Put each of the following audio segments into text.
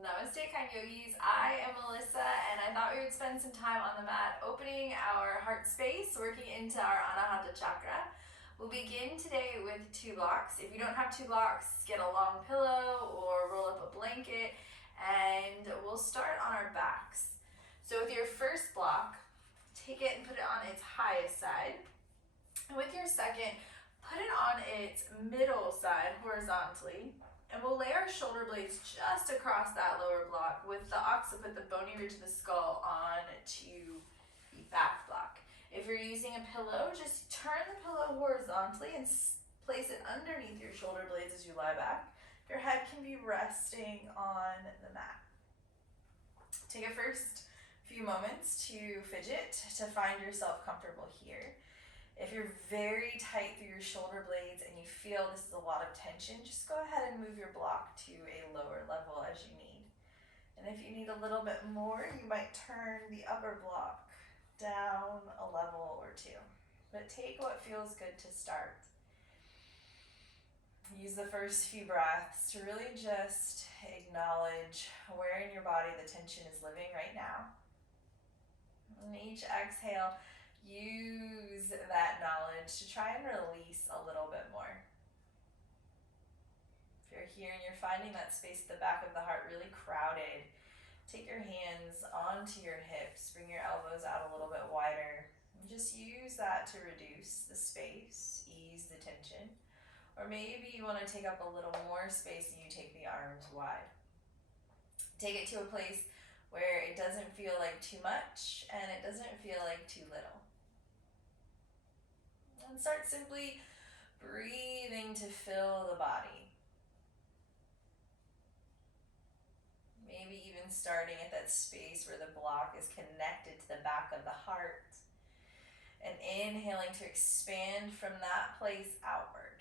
Namaste, kind yogis. I am Melissa, and I thought we would spend some time on the mat opening our heart space, working into our Anahata chakra. We'll begin today with 2 blocks. If you don't have 2 blocks, get a long pillow or roll up a blanket, and we'll start on our backs. So with your first block, take it and put it on its highest side. And with your second, put it on its middle side horizontally. And we'll lay our shoulder blades just across that lower block with the occiput, the bony ridge of the skull, onto the back block. If you're using a pillow, just turn the pillow horizontally and place it underneath your shoulder blades as you lie back. Your head can be resting on the mat. Take a first few moments to fidget, to find yourself comfortable here. If you're very tight through your shoulder blades and you feel this is a lot of tension, just go ahead and move your block to a lower level as you need. And if you need a little bit more, you might turn the upper block down a level or 2. But take what feels good to start. Use the first few breaths to really just acknowledge where in your body the tension is living right now. And each exhale, use that knowledge to try and release a little bit more. If you're here and you're finding that space at the back of the heart really crowded, take your hands onto your hips, bring your elbows out a little bit wider, and just use that to reduce the space, ease the tension. Or maybe you want to take up a little more space and you take the arms wide. Take it to a place where it doesn't feel like too much and it doesn't feel like too little. And start simply breathing to fill the body. Maybe even starting at that space where the block is connected to the back of the heart. And inhaling to expand from that place outward.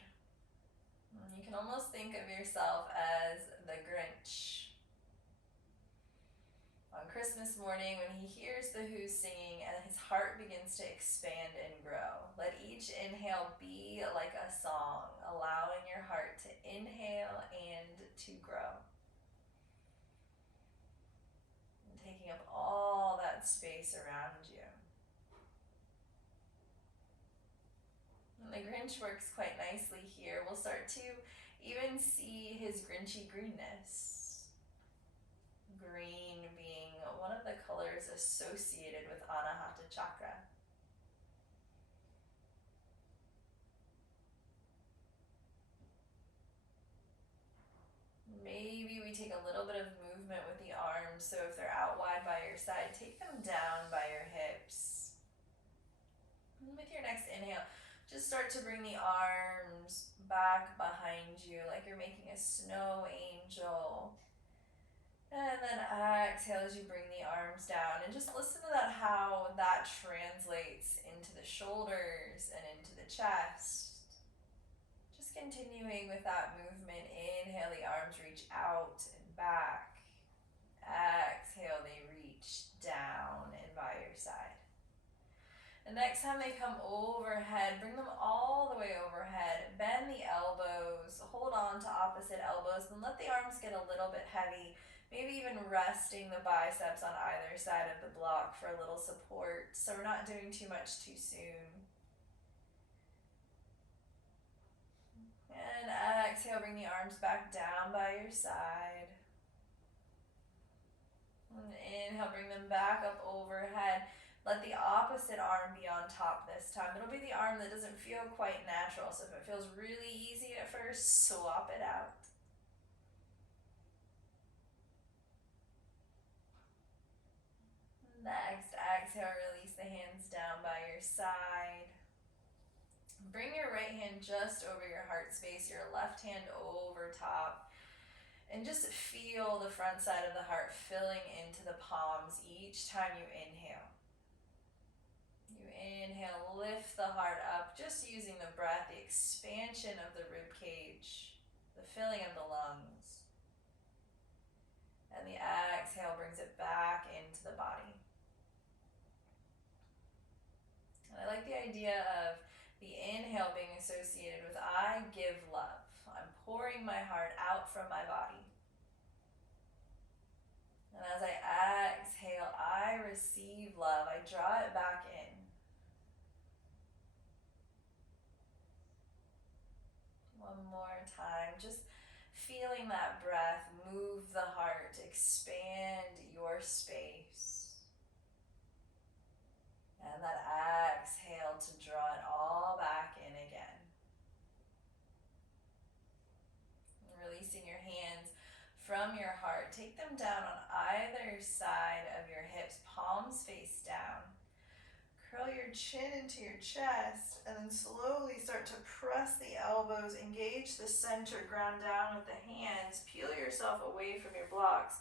And you can almost think of yourself as the Grinch. On Christmas morning, when he hears the Who's singing and his heart begins to expand and grow, let each inhale be like a song, allowing your heart to inhale and to grow. And taking up all that space around you. And the Grinch works quite nicely here. We'll start to even see his Grinchy greenness. Green being one of the colors associated with Anahata chakra. Maybe we take a little bit of movement with the arms, so if they're out wide by your side, take them down by your hips. And with your next inhale, just start to bring the arms back behind you like you're making a snow angel. And then exhale as you bring the arms down, and just listen to that, how that translates into the shoulders and into the chest. Just continuing with that movement. Inhale, the arms reach out and back. Exhale, they reach down and by your side. The next time they come overhead, bring them all the way overhead. Bend the elbows, hold on to opposite elbows, and let the arms get a little bit heavy. Maybe even resting the biceps on either side of the block for a little support, so we're not doing too much too soon. And exhale, bring the arms back down by your side. And inhale, bring them back up overhead. Let the opposite arm be on top this time. It'll be the arm that doesn't feel quite natural, so if it feels really easy at first, swap it out. Next, exhale, release the hands down by your side. Bring your right hand just over your heart space, your left hand over top. And just feel the front side of the heart filling into the palms each time you inhale. You inhale, lift the heart up, just using the breath, the expansion of the rib cage, the filling of the lungs. And the exhale brings it back into the body. And I like the idea of the inhale being associated with I give love. I'm pouring my heart out from my body. And as I exhale, I receive love. I draw it back in. One more time. Just feeling that breath move the heart, expand your space. And that exhale to draw it all back in again. And releasing your hands from your heart. Take them down on either side of your hips, palms face down. Curl your chin into your chest and then slowly start to press the elbows, engage the center, ground down with the hands, peel yourself away from your blocks,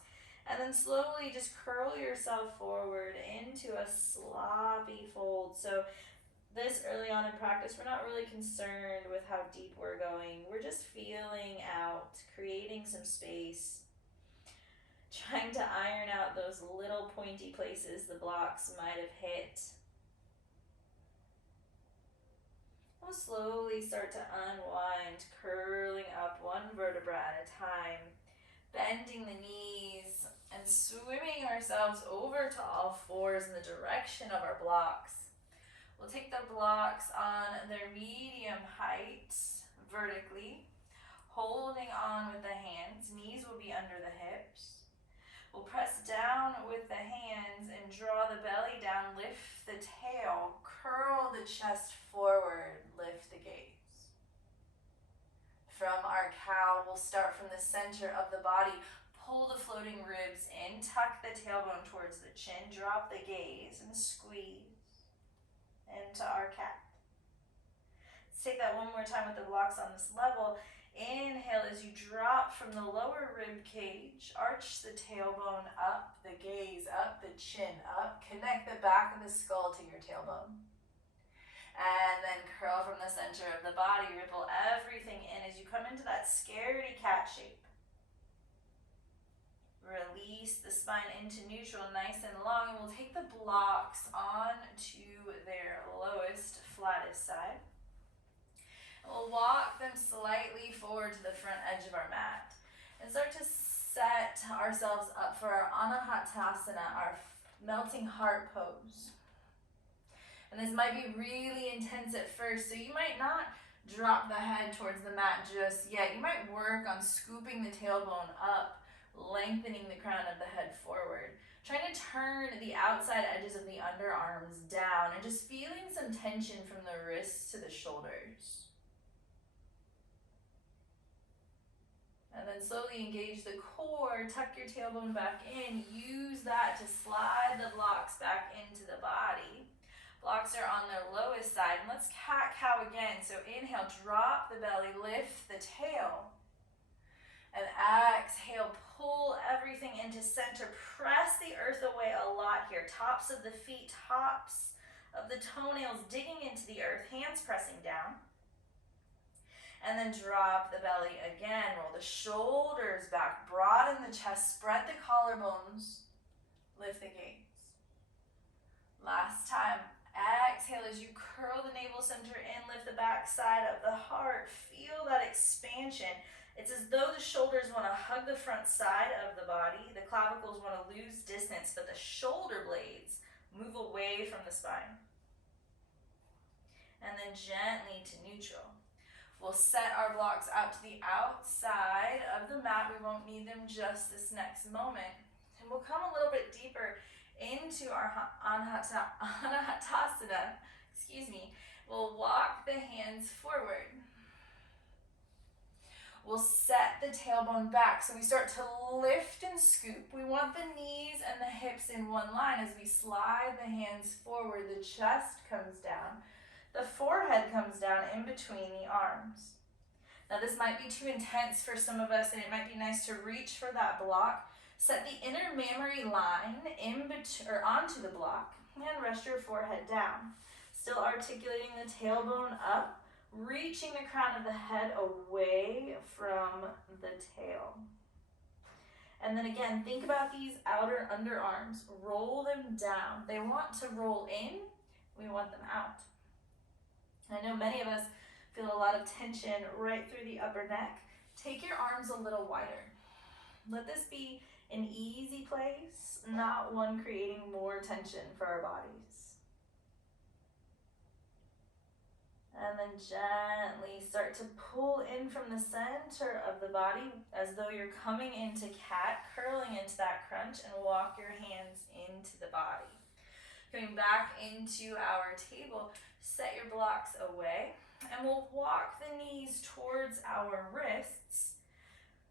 and then slowly just curl yourself forward into a sloppy fold. So this early on in practice, we're not really concerned with how deep we're going. We're just feeling out, creating some space, trying to iron out those little pointy places the blocks might have hit. We'll slowly start to unwind, curling up one vertebra at a time, bending the knees and swimming ourselves over to all fours in the direction of our blocks. We'll take the blocks on their medium height vertically, holding on with the hands. Knees will be under the hips. We'll press down with the hands and draw the belly down, lift the tail, curl the chest forward, lift the gaze. From our cow, we'll start from the center of the body, pull the floating ribs in, tuck the tailbone towards the chin, drop the gaze and squeeze into our cat. Let's take that one more time with the blocks on this level. Inhale as you drop from the lower rib cage, arch the tailbone up, the gaze up, the chin up, connect the back of the skull to your tailbone. And then curl from the center of the body, ripple everything in as you come into that scaredy cat shape. Release the spine into neutral, nice and long, and we'll take the blocks on to their lowest, flattest side. We'll walk them slightly forward to the front edge of our mat and start to set ourselves up for our Anahata, our melting heart pose. And this might be really intense at first, so you might not drop the head towards the mat just yet. You might work on scooping the tailbone up, lengthening the crown of the head forward, trying to turn the outside edges of the underarms down and just feeling some tension from the wrists to the shoulders. And then slowly engage the core, tuck your tailbone back in, use that to slide the blocks back into the body. Blocks are on their lowest side, and let's cat-cow again. So inhale, drop the belly, lift the tail. And exhale, pull everything into center, press the earth away a lot here. Tops of the feet, tops of the toenails digging into the earth, hands pressing down. And then drop the belly again, roll the shoulders back, broaden the chest, spread the collarbones, lift the gaze. Last time, exhale as you curl the navel center in, lift the back side of the heart, feel that expansion. It's as though the shoulders want to hug the front side of the body, the clavicles want to lose distance, but the shoulder blades move away from the spine. And then gently to neutral. We'll set our blocks out to the outside of the mat. We won't need them just this next moment. And we'll come a little bit deeper into our Anahata. We'll walk the hands forward. We'll set the tailbone back. So we start to lift and scoop. We want the knees and the hips in one line as we slide the hands forward. The chest comes down. The forehead comes down in between the arms. Now this might be too intense for some of us, and it might be nice to reach for that block. Set the inner mammary line onto the block and rest your forehead down. Still articulating the tailbone up, reaching the crown of the head away from the tail. And then again, think about these outer underarms. Roll them down. They want to roll in. We want them out. I know many of us feel a lot of tension right through the upper neck. Take your arms a little wider. Let this be An easy place, not one creating more tension for our bodies. And then gently start to pull in from the center of the body as though you're coming into cat, curling into that crunch, and walk your hands into the body. Coming back into our table, set your blocks away, and we'll walk the knees towards our wrists,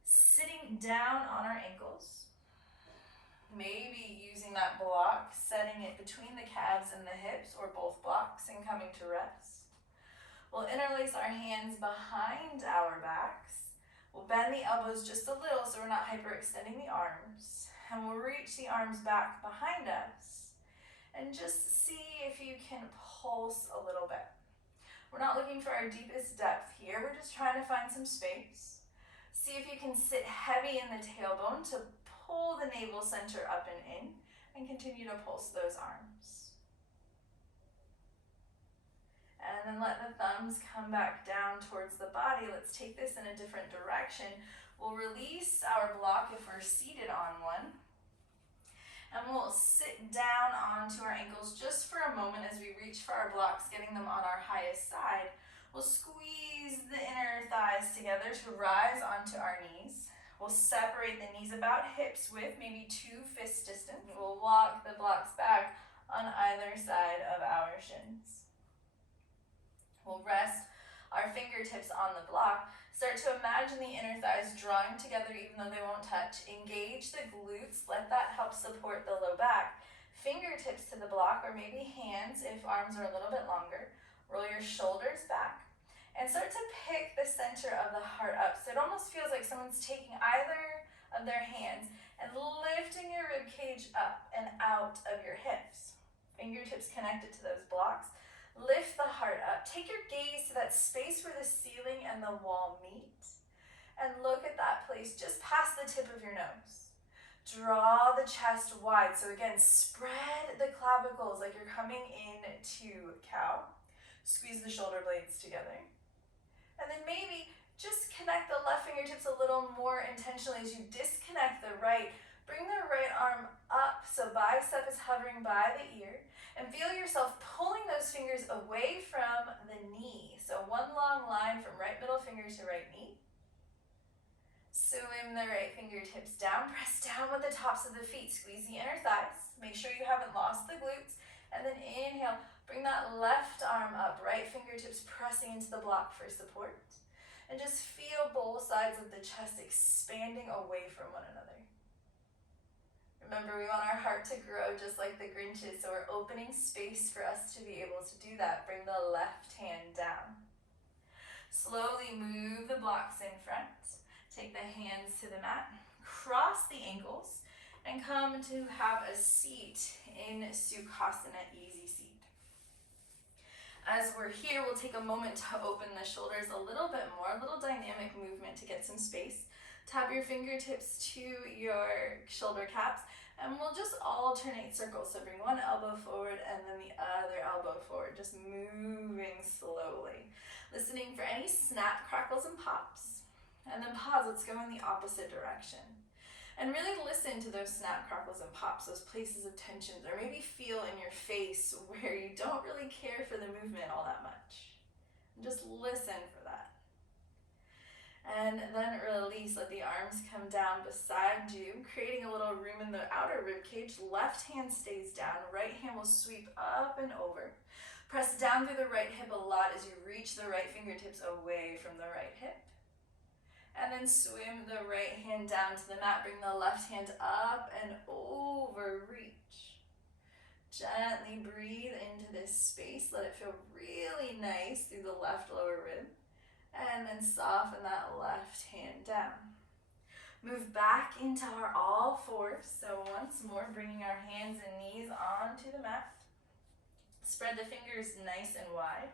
sitting down on our ankles. Maybe using that block, setting it between the calves and the hips, or both blocks, and coming to rest. We'll interlace our hands behind our backs. We'll bend the elbows just a little so we're not hyperextending the arms. And we'll reach the arms back behind us. And just see if you can pulse a little bit. We're not looking for our deepest depth here. We're just trying to find some space. See if you can sit heavy in the tailbone to pull the navel center up and in, and continue to pulse those arms. And then let the thumbs come back down towards the body. Let's take this in a different direction. We'll release our block if we're seated on one. And we'll sit down onto our ankles just for a moment as we reach for our blocks, getting them on our highest side. We'll squeeze the inner thighs together to rise onto our knees. We'll separate the knees about hips width, maybe 2 fist distance. We'll walk the blocks back on either side of our shins. We'll rest our fingertips on the block. Start to imagine the inner thighs drawing together even though they won't touch. Engage the glutes. Let that help support the low back. Fingertips to the block, or maybe hands if arms are a little bit longer. Roll your shoulders back. And start to pick the center of the heart up. So it almost feels like someone's taking either of their hands and lifting your rib cage up and out of your hips. Fingertips connected to those blocks. Lift the heart up. Take your gaze to that space where the ceiling and the wall meet. And look at that place just past the tip of your nose. Draw the chest wide. So again, spread the clavicles like you're coming into cow. Squeeze the shoulder blades together. And then maybe just connect the left fingertips a little more intentionally as you disconnect the right. Bring the right arm up so bicep is hovering by the ear. And feel yourself pulling those fingers away from the knee. So one long line from right middle finger to right knee. Swim the right fingertips down. Press down with the tops of the feet. Squeeze the inner thighs. Make sure you haven't lost the glutes. And then inhale. Bring that left arm up, right fingertips pressing into the block for support. And just feel both sides of the chest expanding away from one another. Remember, we want our heart to grow just like the Grinch's, so we're opening space for us to be able to do that. Bring the left hand down. Slowly move the blocks in front. Take the hands to the mat. Cross the ankles and come to have a seat in Sukhasana, easy seat. As we're here, we'll take a moment to open the shoulders a little bit more, a little dynamic movement to get some space. Tap your fingertips to your shoulder caps, and we'll just alternate circles. So bring one elbow forward and then the other elbow forward, just moving slowly. Listening for any snap, crackles, and pops. And then pause, let's go in the opposite direction. And really listen to those snap, crackles, and pops, those places of tension, or maybe feel in your face where you don't really care for the movement all that much. And just listen for that. And then release, let the arms come down beside you, creating a little room in the outer rib cage. Left hand stays down, right hand will sweep up and over. Press down through the right hip a lot as you reach the right fingertips away from the right hip. And then swim the right hand down to the mat. Bring the left hand up and over, reach. Gently breathe into this space. Let it feel really nice through the left lower rib. And then soften that left hand down. Move back into our all fours. So once more, bringing our hands and knees onto the mat. Spread the fingers nice and wide.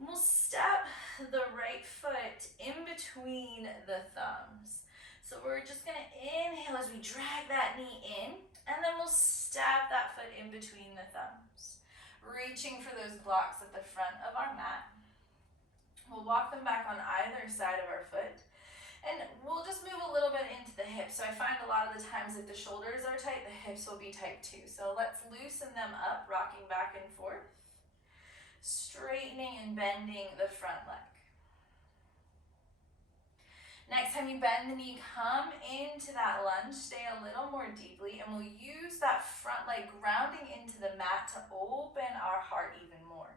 We'll step the right foot in between the thumbs. So we're just gonna inhale as we drag that knee in, and then we'll step that foot in between the thumbs. Reaching for those blocks at the front of our mat. We'll walk them back on either side of our foot. And we'll just move a little bit into the hips. So I find a lot of the times if the shoulders are tight, the hips will be tight too. So let's loosen them up, rocking back and forth, straightening and bending the front leg. Next time you bend the knee, come into that lunge, stay a little more deeply, and we'll use that front leg grounding into the mat to open our heart even more.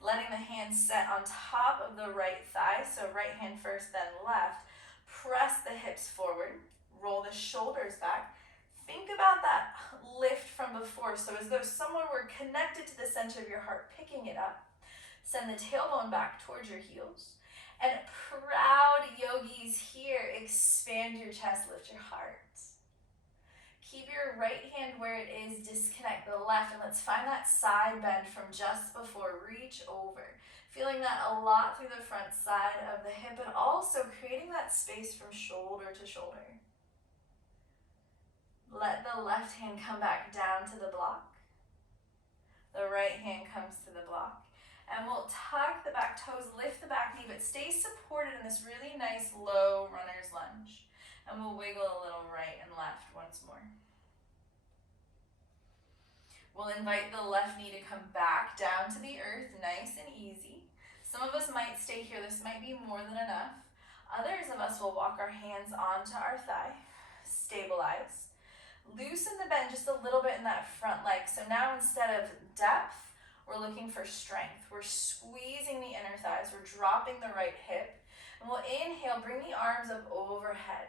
Letting the hands set on top of the right thigh, so right hand first, then left. Press the hips forward, roll the shoulders back. Think about that lift from before, so as though someone were connected to the center of your heart, picking it up. Send the tailbone back towards your heels. And proud yogis here, expand your chest, lift your heart. Keep your right hand where it is, disconnect the left, and let's find that side bend from just before. Reach over. Feeling that a lot through the front side of the hip, but also creating that space from shoulder to shoulder. Let the left hand come back down to the block. The right hand comes to the block. And we'll tuck the back toes, lift the back knee, but stay supported in this really nice low runner's lunge. And we'll wiggle a little right and left once more. We'll invite the left knee to come back down to the earth, nice and easy. Some of us might stay here, this might be more than enough. Others of us will walk our hands onto our thigh, stabilize. Loosen the bend just a little bit in that front leg. So now instead of depth, we're looking for strength. We're squeezing the inner thighs. We're dropping the right hip. And we'll inhale, bring the arms up overhead.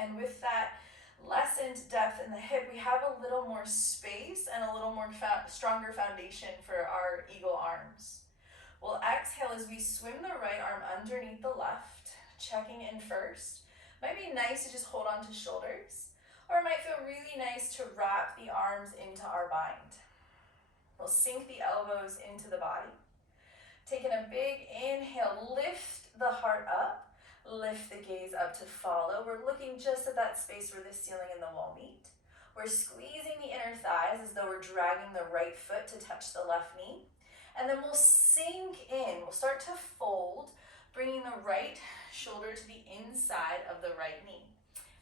And with that lessened depth in the hip, we have a little more space and a little more stronger foundation for our eagle arms. We'll exhale as we swim the right arm underneath the left, checking in first. Might be nice to just hold on to shoulders, or it might feel really nice to wrap the arms into our bind. We'll sink the elbows into the body. Taking a big inhale, lift the heart up, lift the gaze up to follow. We're looking just at that space where the ceiling and the wall meet. We're squeezing the inner thighs as though we're dragging the right foot to touch the left knee. And then we'll sink in. We'll start to fold, bringing the right shoulder to the inside of the right knee.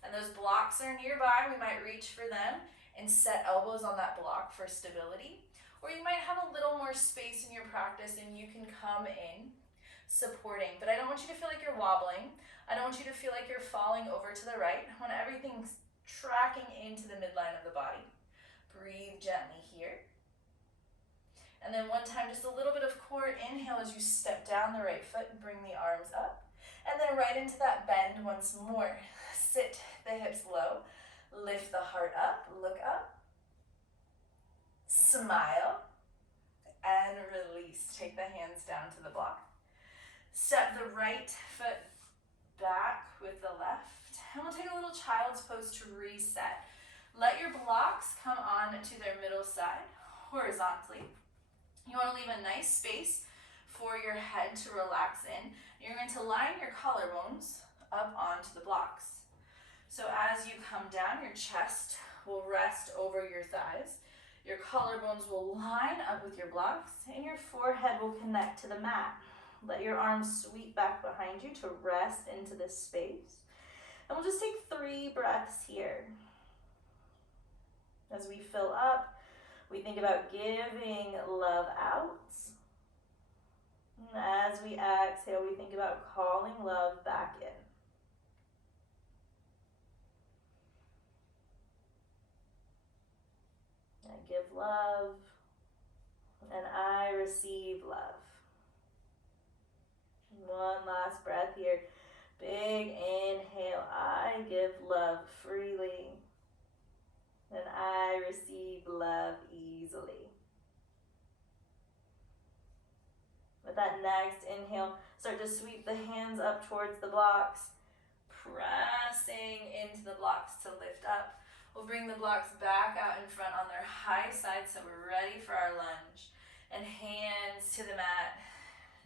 And those blocks are nearby. We might reach for them and set elbows on that block for stability. Or you might have a little more space in your practice and you can come in supporting. But I don't want you to feel like you're wobbling. I don't want you to feel like you're falling over to the right. I want everything's tracking into the midline of the body. Breathe gently here. And then one time, just a little bit of core inhale as you step down the right foot and bring the arms up. And then right into that bend once more. Sit the hips low. Lift the heart up. Look up. Smile and release. Take the hands down to the block. Step the right foot back with the left. And we'll take a little child's pose to reset. Let your blocks come on to their middle side horizontally. You want to leave a nice space for your head to relax in. You're going to line your collarbones up onto the blocks. So as you come down, your chest will rest over your thighs. Your collarbones will line up with your blocks, and your forehead will connect to the mat. Let your arms sweep back behind you to rest into this space. And we'll just take 3 breaths here. As we fill up, we think about giving love out. And as we exhale, we think about calling love back in. I give love, and I receive love. One last breath here. Big inhale. I give love freely, and I receive love easily. With that next inhale, start to sweep the hands up towards the blocks, pressing into the blocks to lift up. We'll bring the blocks back out in front on their high side so we're ready for our lunge. And hands to the mat,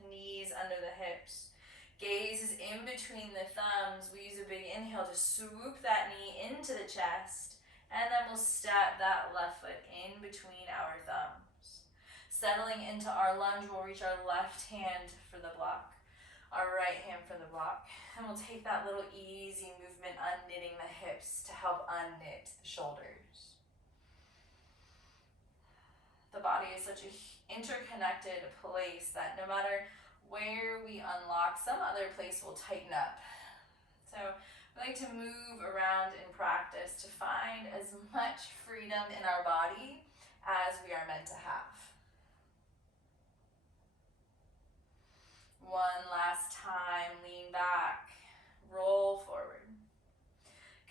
knees under the hips. Gaze is in between the thumbs. We use a big inhale to swoop that knee into the chest. And then we'll step that left foot in between our thumbs. Settling into our lunge, we'll reach our left hand for the block. our right hand for the block. And we'll take that little easy movement, unknitting the hips to help unknit the shoulders. The body is such an interconnected place that no matter where we unlock, some other place will tighten up. So we like to move around in practice to find as much freedom in our body as we are meant to have. One last time, lean back, roll forward.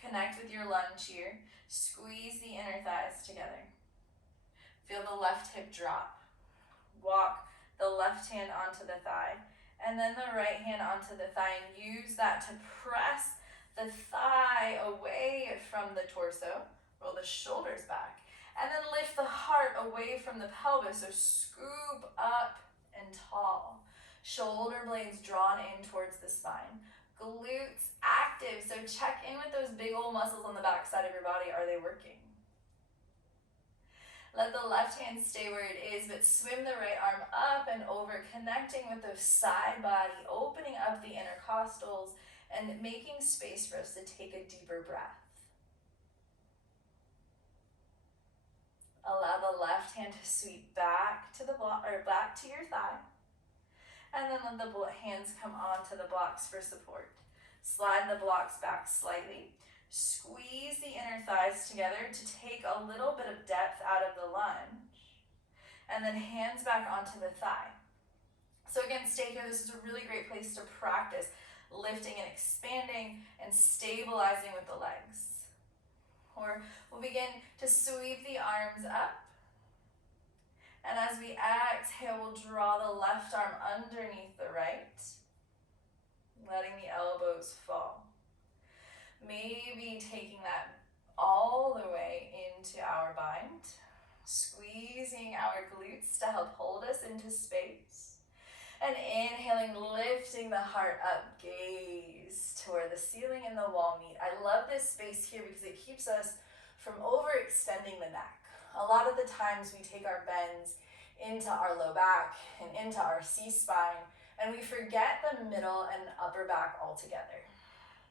Connect with your lunge here. Squeeze the inner thighs together. Feel the left hip drop. Walk the left hand onto the thigh, and then the right hand onto the thigh, and use that to press the thigh away from the torso. Roll the shoulders back, and then lift the heart away from the pelvis, so scoop up and tall. Shoulder blades drawn in towards the spine. Glutes active, so check in with those big old muscles on the back side of your body. Are they working? Let the left hand stay where it is, but swim the right arm up and over, connecting with the side body, opening up the intercostals, and making space for us to take a deeper breath. Allow the left hand to sweep back to the block, or back to your thigh. And then let the hands come onto the blocks for support. Slide the blocks back slightly. Squeeze the inner thighs together to take a little bit of depth out of the lunge. And then hands back onto the thigh. So again, stay here. This is a really great place to practice lifting and expanding and stabilizing with the legs. Or we'll begin to sweep the arms up. And as we exhale, we'll draw the left arm underneath the right, letting the elbows fall. Maybe taking that all the way into our bind, squeezing our glutes to help hold us into space. And inhaling, lifting the heart up, gaze to where the ceiling and the wall meet. I love this space here because it keeps us from overextending the neck. A lot of the times we take our bends into our low back and into our C-spine, and we forget the middle and upper back altogether.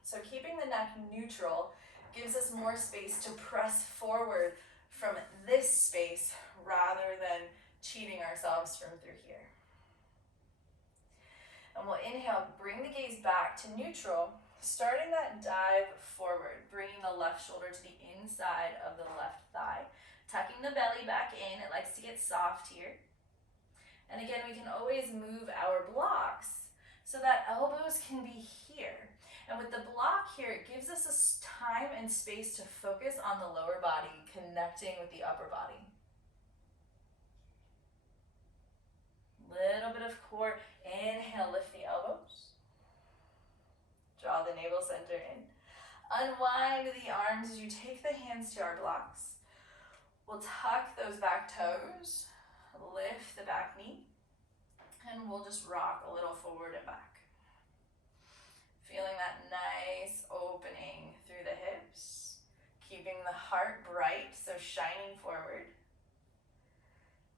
So keeping the neck neutral gives us more space to press forward from this space rather than cheating ourselves from through here. And we'll inhale, bring the gaze back to neutral, starting that dive forward, bringing the left shoulder to the inside of the left thigh, tucking the belly back in. It likes to get soft here. And again, we can always move our blocks so that elbows can be here. And with the block here, it gives us a time and space to focus on the lower body, connecting with the upper body. Little bit of core. Inhale, lift the elbows. Draw the navel center in. Unwind the arms as you take the hands to our blocks. We'll tuck those back toes, lift the back knee, and we'll just rock a little forward and back. Feeling that nice opening through the hips, keeping the heart bright, so shining forward.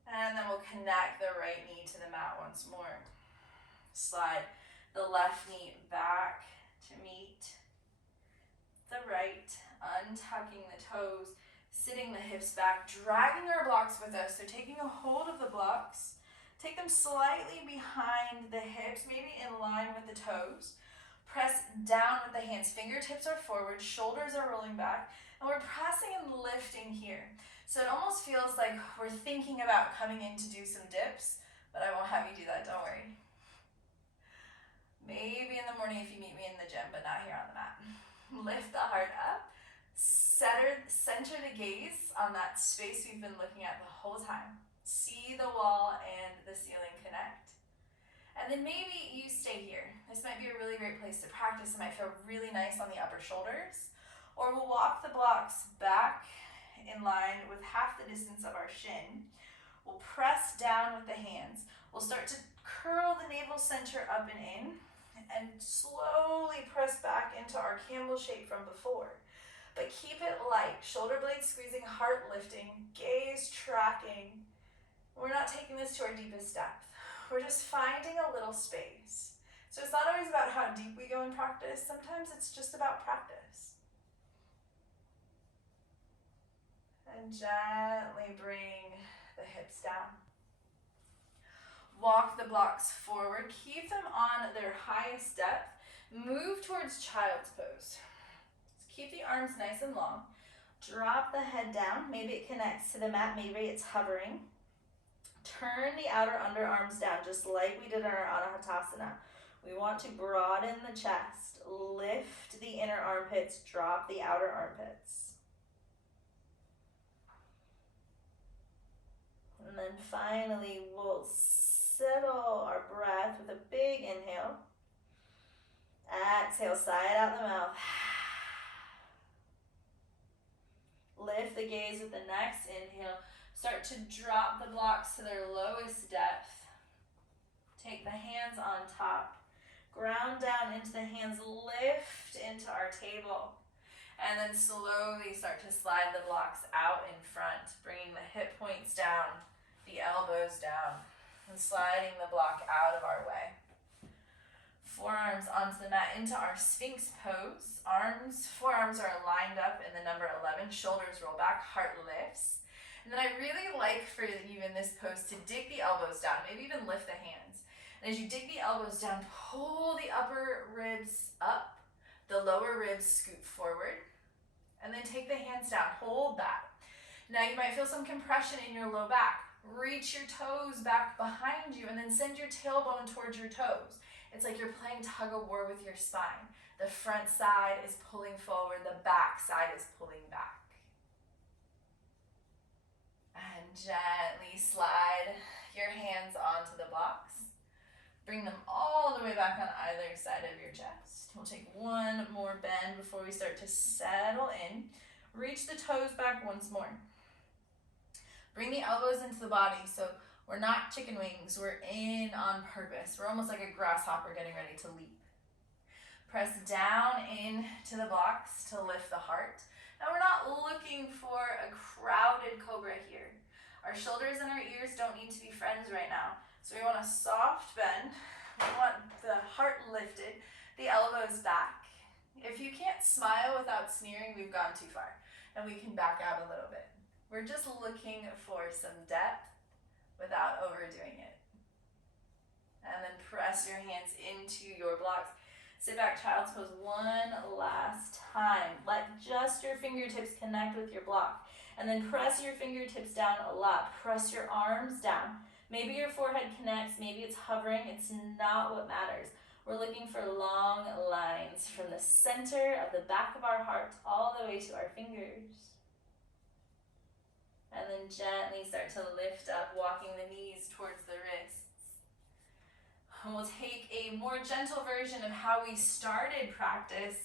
And then we'll connect the right knee to the mat once more. Slide the left knee back to meet the right, untucking the toes, sitting the hips back, dragging our blocks with us, so taking a hold of the blocks, take them slightly behind the hips, maybe in line with the toes. Press down with the hands, fingertips are forward, shoulders are rolling back, and we're pressing and lifting here. So it almost feels like we're thinking about coming in to do some dips, but I won't have you do that, don't worry. Maybe in the morning if you meet me in the gym, but not here on the mat. Lift the heart up, center the gaze on that space we've been looking at the whole time. See the wall and the ceiling connect. And then maybe you stay here. This might be a really great place to practice. It might feel really nice on the upper shoulders. Or we'll walk the blocks back in line with half the distance of our shin. We'll press down with the hands. We'll start to curl the navel center up and in, and slowly press back into our camel shape from before. But keep it light. Shoulder blades squeezing, heart lifting, gaze tracking. We're not taking this to our deepest depth. We're just finding a little space. So it's not always about how deep we go in practice. Sometimes it's just about practice. And gently bring the hips down. Walk the blocks forward. Keep them on their highest depth. Move towards child's pose. Keep the arms nice and long. Drop the head down. Maybe it connects to the mat. Maybe it's hovering. Turn the outer underarms down, just like we did in our Anahata. We want to broaden the chest. Lift the inner armpits. Drop the outer armpits. And then finally, we'll settle our breath with a big inhale. Exhale, sigh out the mouth. Lift the gaze with the next inhale. Start to drop the blocks to their lowest depth. Take the hands on top. Ground down into the hands. Lift into our table. And then slowly start to slide the blocks out in front, bringing the hip points down, the elbows down, and sliding the block out of our way. Forearms onto the mat into our Sphinx pose. Forearms are lined up in the number 11. Shoulders roll back, heart lifts. And then I really like for you in this pose to dig the elbows down, maybe even lift the hands. And as you dig the elbows down, pull the upper ribs up, the lower ribs scoot forward, and then take the hands down, hold that. Now you might feel some compression in your low back. Reach your toes back behind you and then send your tailbone towards your toes. It's like you're playing tug of war with your spine. The front side is pulling forward, the back side is pulling back. And gently slide your hands onto the blocks. Bring them all the way back on either side of your chest. We'll take one more bend before we start to settle in. Reach the toes back once more. Bring the elbows into the body, so we're not chicken wings, we're in on purpose. We're almost like a grasshopper getting ready to leap. Press down into the blocks to lift the heart. Now we're not looking for a crowded cobra here. Our shoulders and our ears don't need to be friends right now. So we want a soft bend. We want the heart lifted, the elbows back. If you can't smile without sneering, we've gone too far, and we can back out a little bit. We're just looking for some depth without overdoing it. And then press your hands into your blocks. Sit back, child's pose one last time. Let just your fingertips connect with your block. And then press your fingertips down a lot. Press your arms down. Maybe your forehead connects, maybe it's hovering. It's not what matters. We're looking for long lines from the center of the back of our heart all the way to our fingers. And then gently start to lift up, walking the knees towards the wrists. And we'll take a more gentle version of how we started practice.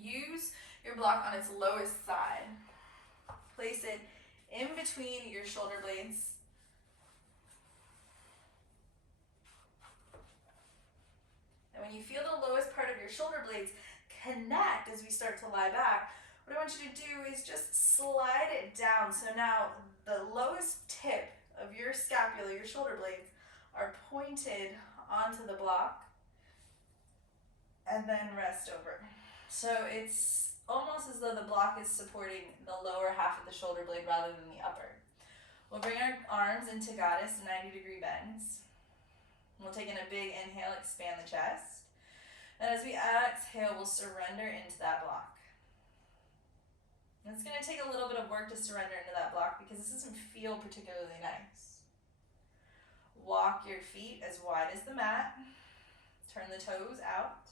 Use your block on its lowest side. Place it in between your shoulder blades. And when you feel the lowest part of your shoulder blades connect as we start to lie back, what I want you to do is just slide it down. So now the lowest tip of your scapula, your shoulder blades, are pointed onto the block and then rest over. So it's almost as though the block is supporting the lower half of the shoulder blade rather than the upper. We'll bring our arms into goddess 90-degree bends. We'll take in a big inhale, expand the chest. And as we exhale, we'll surrender into that block. And it's going to take a little bit of work to surrender into that block because this doesn't feel particularly nice. Walk your feet as wide as the mat. Turn the toes out.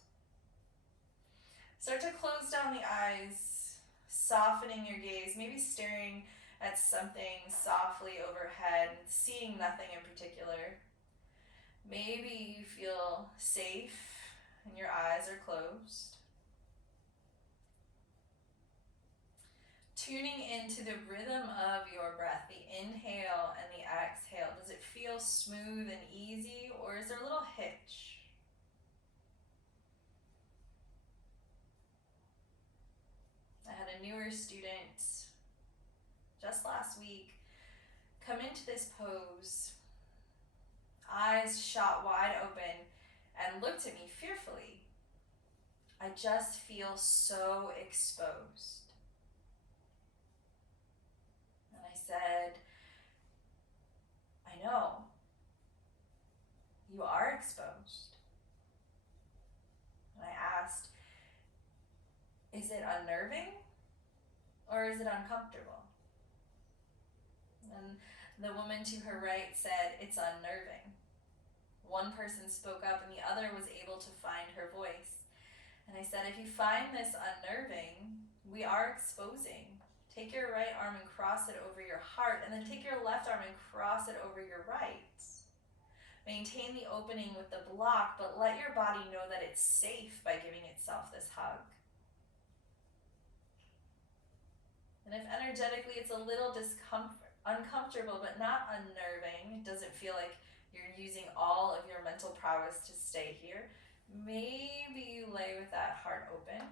Start to close down the eyes, softening your gaze, maybe staring at something softly overhead, seeing nothing in particular. Maybe you feel safe and your eyes are closed. Tuning into the rhythm of your breath, the inhale and the exhale. Does it feel smooth and easy, or is there a little hitch? I had a newer student just last week come into this pose, eyes shot wide open, and looked at me fearfully. I just feel so exposed. And I said, I know. You are exposed. And I asked, is it unnerving or is it uncomfortable? And the woman to her right said, it's unnerving. One person spoke up and the other was able to find her voice. And I said, if you find this unnerving, we are exposing. Take your right arm and cross it over your heart, and then take your left arm and cross it over your right. Maintain the opening with the block, but let your body know that it's safe by giving itself this hug. And if energetically it's a little uncomfortable, but not unnerving, it doesn't feel like you're using all of your mental prowess to stay here, maybe you lay with that heart open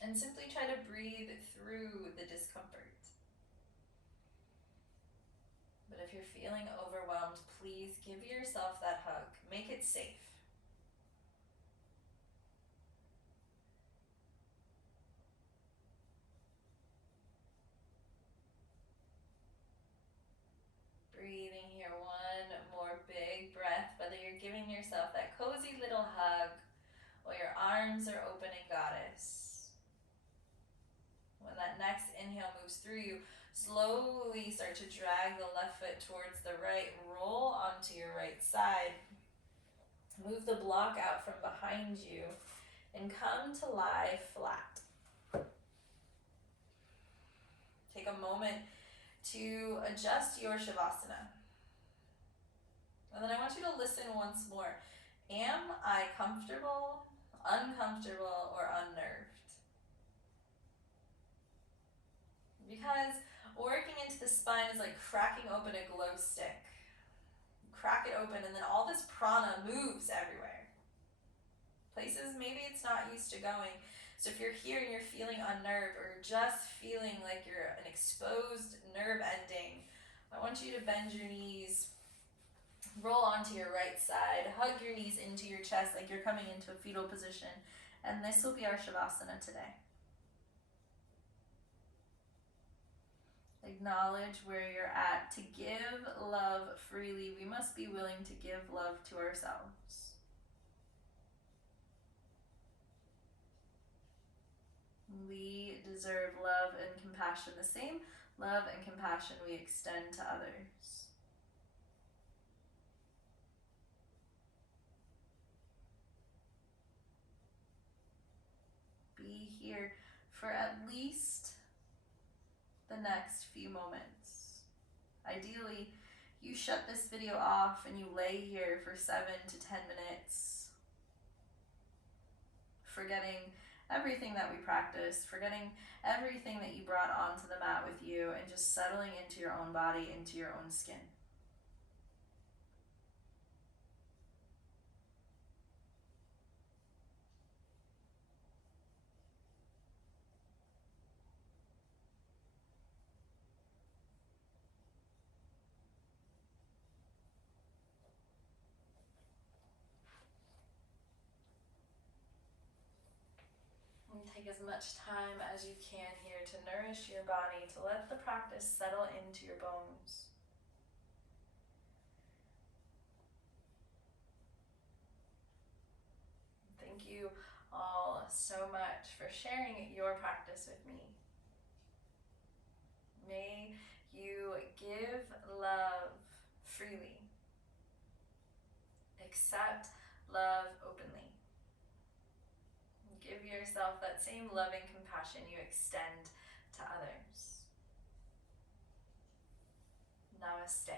and simply try to breathe through the discomfort. But if you're feeling overwhelmed, please give yourself that hug. Make it safe. Breathing here, one more big breath, whether you're giving yourself that cozy little hug or your arms are open in goddess. When that next inhale moves through you, slowly start to drag the left foot towards the right, roll onto your right side. Move the block out from behind you and come to lie flat. Take a moment to adjust your Shavasana. And then I want you to listen once more. Am I comfortable, uncomfortable, or unnerved? Because working into the spine is like cracking open a glow stick. Crack it open and then all this prana moves everywhere. Places maybe it's not used to going. So if you're here and you're feeling unnerved or just feeling like you're an exposed nerve ending, I want you to bend your knees, roll onto your right side, hug your knees into your chest like you're coming into a fetal position. And this will be our Shavasana today. Acknowledge where you're at. To give love freely, we must be willing to give love to ourselves. We deserve love and compassion, the same love and compassion we extend to others. Be here for at least the next few moments. Ideally, you shut this video off and you lay here for 7 to 10 minutes, forgetting everything that we practiced, forgetting everything that you brought onto the mat with you, and just settling into your own body, into your own skin. And take as much time as you can here to nourish your body, to let the practice settle into your bones. Thank you all so much for sharing your practice with me. May you give love freely. Accept love openly. Give yourself that same loving compassion you extend to others. Namaste.